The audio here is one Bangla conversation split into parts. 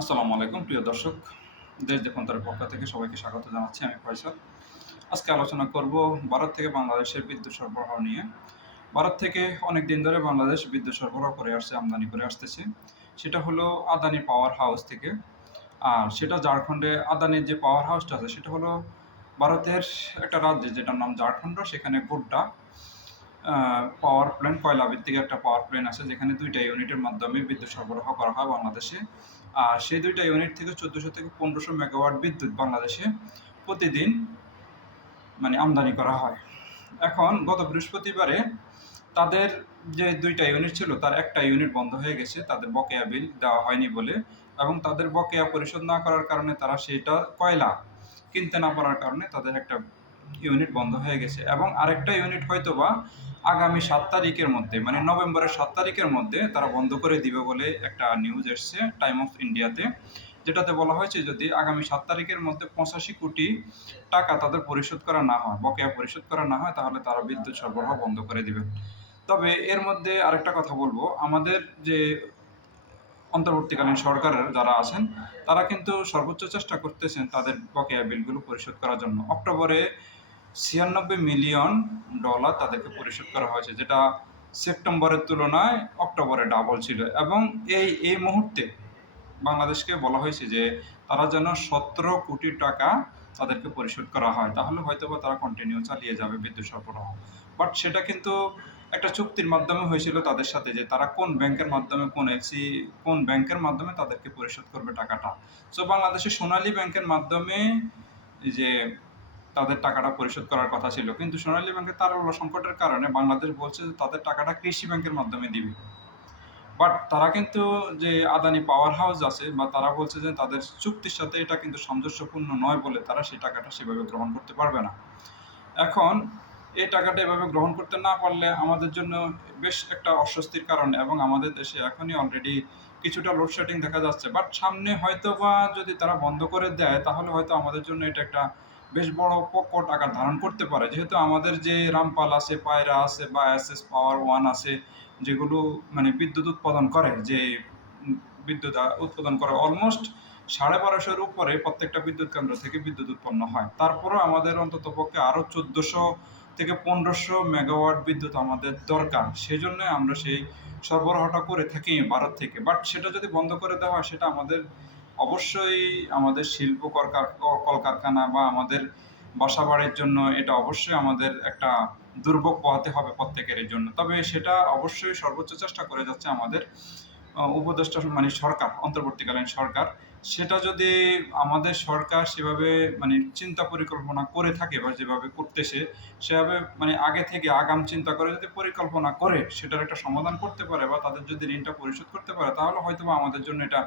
আসসালামু আলাইকুম প্রিয় দর্শক। দেশ দেশান্তরের পক্ষ থেকে সবাইকে স্বাগত জানাচ্ছি। আমি ফয়সাল। আজকে আলোচনা করব ভারত থেকে বাংলাদেশের বিদ্যুৎ সরবরাহ নিয়ে। ভারত থেকে অনেক দিন ধরে বাংলাদেশ বিদ্যুৎ সরবরাহ করে আসছে, আমদানি করে আসতেছে। সেটা হলো আদানি পাওয়ার হাউস থেকে। আর সেটা ঝাড়খণ্ডে আদানির যে পাওয়ার হাউসটা আছে সেটা হলো ভারতের একটা রাজ্য যেটার নাম ঝাড়খণ্ড। সেখানে গোড্ডা পাওয়ার প্ল্যান্ট, কয়লা ভিত্তিক একটা পাওয়ার প্ল্যান্ট আছে যেখানে ২টা ইউনিটের মাধ্যমে বিদ্যুৎ সরবরাহ করা হয় বাংলাদেশে। আর সেই ২টা ইউনিট থেকে ১৪০০ থেকে ১৫০০ মেগাওয়াট বিদ্যুৎ বাংলাদেশে প্রতিদিন আমদানি করা হয়। এখন গত বৃহস্পতিবারে তাদের যে ২টা ইউনিট ছিল তার একটা ইউনিট বন্ধ হয়ে গেছে তাদের বকেয়া বিল দেওয়া হয়নি বলে, এবং তাদের বকেয়া পরিশোধ না করার কারণে তারা সেটা কয়লা কিনতে না পারার কারণে তাদের একটা ইউনিট বন্ধ হয়ে গেছে, এবং আরেকটা ইউনিট হয়তোবা আগামী ৭ তারিখের মধ্যে নভেম্বরের ৭ তারিখের মধ্যে তারা বন্ধ করে দিবে বলে একটা নিউজ এসছে টাইম অফ ইন্ডিয়াতে, যেটাতে বলা হয়েছে যদি আগামী ৭ তারিখের মধ্যে ৮৫ কোটি টাকা তাদের পরিশোধ করা না হয়, বকেয়া পরিশোধ করা না হয়, তাহলে তারা বিদ্যুৎ সরবরাহ বন্ধ করে দিবেন। তবে এর মধ্যে আরেকটা কথা বলবো, আমাদের যে অন্তর্বর্তীকালীন সরকারের যারা আছেন তারা কিন্তু সর্বোচ্চ চেষ্টা করতেছেন তাদের বকেয়া বিলগুলো পরিশোধ করার জন্য। অক্টোবরে $৯৬ মিলিয়ন তাদেরকে পরিশোধ করা হয়েছে, যেটা সেপ্টেম্বরের তুলনায় অক্টোবরে ডাবল ছিল, এবং এই মুহূর্তে বাংলাদেশকে বলা হয়েছে যে তারা যেন ১৭ কোটি টাকা তাদেরকে পরিশোধ করা হয়, তাহলে হয়তোবা তারা কন্টিনিউ চালিয়ে যাবে বিদ্যুৎ সরবরাহ। বাট সেটা কিন্তু একটা চুক্তির মাধ্যমে হয়েছিল তাদের সাথে যে তারা কোন ব্যাংকের মাধ্যমে কোন ব্যাংকের মাধ্যমে তাদেরকে পরিশোধ করবে টাকাটা। সো বাংলাদেশের সোনালী ব্যাংকের মাধ্যমে যে তাদের টাকাটা পরিশোধ করার কথা ছিল, কিন্তু সোনালী ব্যাংকের তারল্য সংকটের কারণে বাংলাদেশ বলছে যে তাদের টাকাটা কৃষি ব্যাংকের মাধ্যমে দিবে। বাট তারা কিন্তু যে আদানি পাওয়ার হাউস আছে বা তারা বলছে যে তাদের চুক্তির সাথে এটা কিন্তু সামঞ্জস্যপূর্ণ নয় বলে তারা সেই টাকাটা সেভাবে গ্রহণ করতে পারবে না। এখন এই টাকাটা এভাবে গ্রহণ করতে না পারলে আমাদের জন্য বেশ একটা অস্বস্তির কারণ, এবং আমাদের দেশে এখনই অলরেডি কিছুটা লোডশেডিং দেখা যাচ্ছে। বাট সামনে হয়তোবা যদি তারা বন্ধ করে দেয় তাহলে হয়তো আমাদের জন্য এটা একটা বেশ বড় প্রকট আকার ধারণ করতে পারে, যেহেতু আমাদের যে রামপাল আছে, পায়রা আছে বা এসএস পাওয়ার ওয়ান আছে, যেগুলো বিদ্যুৎ উৎপাদন করে, যে বিদ্যুৎ উৎপাদন করে অলমোস্ট ১২৫০-এর উপরে প্রত্যেকটা বিদ্যুৎ কেন্দ্র থেকে বিদ্যুৎ উৎপন্ন হয়। তারপরেও আমাদের অন্ততপক্ষে আরও ১৪০০ থেকে ১৫০০ মেগাওয়াট বিদ্যুৎ আমাদের দরকার। সেজন্য আমরা সেই সরবরাহটা করে থাকি ভারত থেকে। বাট সেটা যদি বন্ধ করে দেওয়া হয় সেটা আমাদের অবশ্যই আমাদের শিল্প কলকারখানা বা আমাদের বাসাবাড়ির জন্য এটা অবশ্যই আমাদের একটা দুর্ভোগ পোহাতে হবে প্রত্যেকের জন্য। তবে সেটা অবশ্যই সর্বোচ্চ চেষ্টা করে যাচ্ছে আমাদের উপদেষ্টা সরকার, অন্তর্বর্তীকালীন সরকার। সেটা যদি আমাদের সরকার সেভাবে চিন্তা পরিকল্পনা করে থাকে বা যেভাবে করতেছে সেভাবে আগে থেকে আগাম চিন্তা করে যদি পরিকল্পনা করে সেটার একটা সমাধান করতে পারে বা তাদের যদি ঋণটা পরিশোধ করতে পারে তাহলে হয়তোবা আমাদের জন্য এটা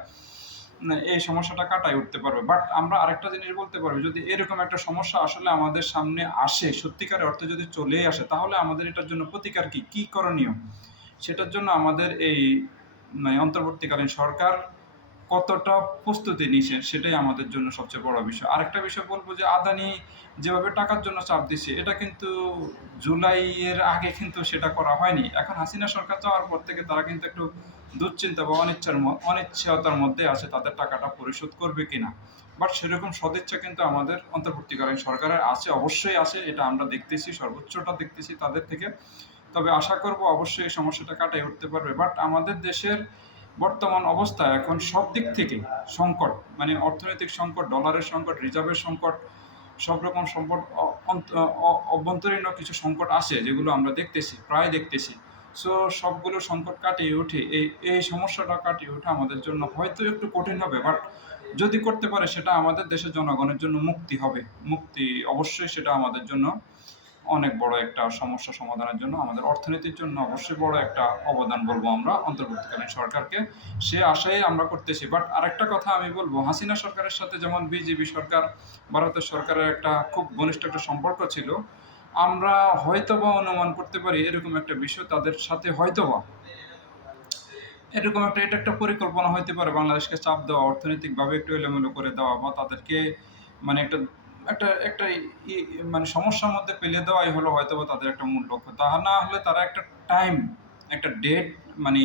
এই সমস্যাটা কাটায় উঠতে পারবে। বাট আমরা আরেকটা জিনিস বলতে পারবো, যদি এরকম একটা সমস্যা আসলে আমাদের সামনে আসে, সত্যিকারের অর্থে যদি চলেই আসে, তাহলে আমাদের এটার জন্য প্রতিকার কি করণীয়? সেটার জন্য আমাদের এই অন্তর্বর্তীকালীন সরকার কতটা প্রস্তুতি নিছে সেটাই আমাদের জন্য সবচেয়ে বড় বিষয়। আরেকটা বিষয় বলব যে আদানি যেভাবে টাকার জন্য চাপ দিচ্ছে এটা কিন্তু জুলাইয়ের আগে কিন্তু সেটা করা হয়নি। এখন হাসিনা সরকার যাওয়ার পর থেকে তারা কিন্তু একটু দুশ্চিন্তা বা অনিশ্চয়তার মধ্যে আছে তাদের টাকাটা পরিশোধ করবে কিনা। বাট সেরকম সদিচ্ছা কিন্তু আমাদের অন্তর্বর্তীকালীন সরকারের আছে, অবশ্যই আছে। এটা আমরা দেখতেছি, সর্বোচ্চটা দেখতেছি তাদের থেকে। তবে আশা করব অবশ্যই এই সমস্যাটা কাটিয়ে উঠতে পারবে। বাট আমাদের দেশের বর্তমান অবস্থা এখন সব দিক থেকে সংকট, অর্থনৈতিক সংকট, ডলারের সংকট, রিজার্ভের সংকট, সব রকম সংকট, অভ্যন্তরীণ কিছু সংকট আছে যেগুলো আমরা প্রায় দেখতেছি। সো সবগুলো সংকট কাটিয়ে উঠে এই সমস্যাটা কাটিয়ে ওঠা আমাদের জন্য হয়তো একটু কঠিন হবে, বাট যদি করতে পারে সেটা আমাদের দেশের জনগণের জন্য মুক্তি হবে। মুক্তি অবশ্যই সেটা আমাদের জন্য অনেক বড় একটা সমস্যা সমাধানের জন্য, আমাদের অর্থনীতির জন্য অবশ্যই বড় একটা অবদান বলবো আমরা অন্তর্বর্তীকালীন সরকারকে। সে আশাই আমরা করতেছি। বাট আরেকটা কথা আমি বলবো, হাসিনা সরকারের সাথে যেমন বিজেপি সরকার, ভারতের সরকারের একটা খুব ঘনিষ্ঠ একটা সম্পর্ক ছিল, আমরা হয়তোবা অনুমান করতে পারি এরকম একটা বিষয় তাদের সাথে হয়তোবা এরকম এটা একটা পরিকল্পনা হইতে পারে বাংলাদেশকে চাপ দেওয়া, অর্থনৈতিকভাবে একটু এলোমেলো করে দেওয়া বা তাদেরকে একটা একটা একটা সমস্যার মধ্যে ফেলে দেওয়াই হলো হয়তোবা তাদের একটা মূল লক্ষ্য। তা না হলে তারা একটা টাইম, একটা ডেট মানে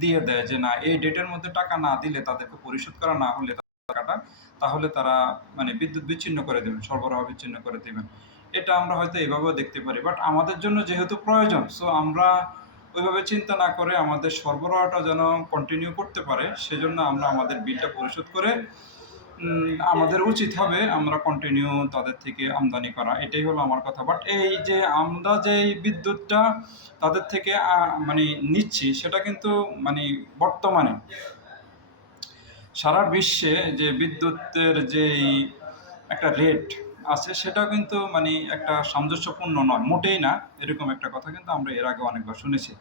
দিয়ে দেয় যে না এই ডেটের মধ্যে টাকা না দিলে তাদেরকে পরিশোধ করা না হলে টাকাটা তাহলে তারা মানে বিদ্যুৎ বিচ্ছিন্ন করে দেবেন, সরবরাহ বিচ্ছিন্ন করে দেবেন। এটা আমরা হয়তো এভাবেও দেখতে পারি, বাট আমাদের জন্য যেহেতু প্রয়োজন, সো আমরা ওইভাবে চিন্তা না করে আমাদের সরবরাহটা যেন কন্টিনিউ করতে পারে সেজন্য আমরা আমাদের বিলটা পরিশোধ করে আমাদের উচিত হবে আমরা কন্টিনিউ তাদের থেকে আমদানি করা। এটাই হলো আমার কথা। বাট এই যে আমরা যে এই বিদ্যুৎটা তাদের থেকে মানে নিচ্ছি সেটা কিন্তু মানে বর্তমানে সারা বিশ্বে যে বিদ্যুতের যেই একটা রেট আছে সেটাও কিন্তু মানে একটা সামঞ্জস্যপূর্ণ নয়, মোটেই না। এরকম একটা কথা কিন্তু আমরা এর আগে অনেকবার শুনেছি।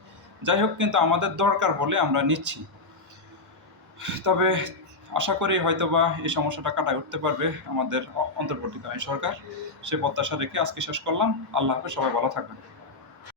যাই হোক, কিন্তু আমাদের দরকার বলে আমরা নিচ্ছি। তবে আশা করি হয়তোবা এই সমস্যাটা কাটায় উঠতে পারবে আমাদের অন্তর্বর্তীকালীন সরকার। সে প্রত্যাশা রেখে আজকে শেষ করলাম। আল্লাহ হাফেজ, সবাই ভালো থাকবেন।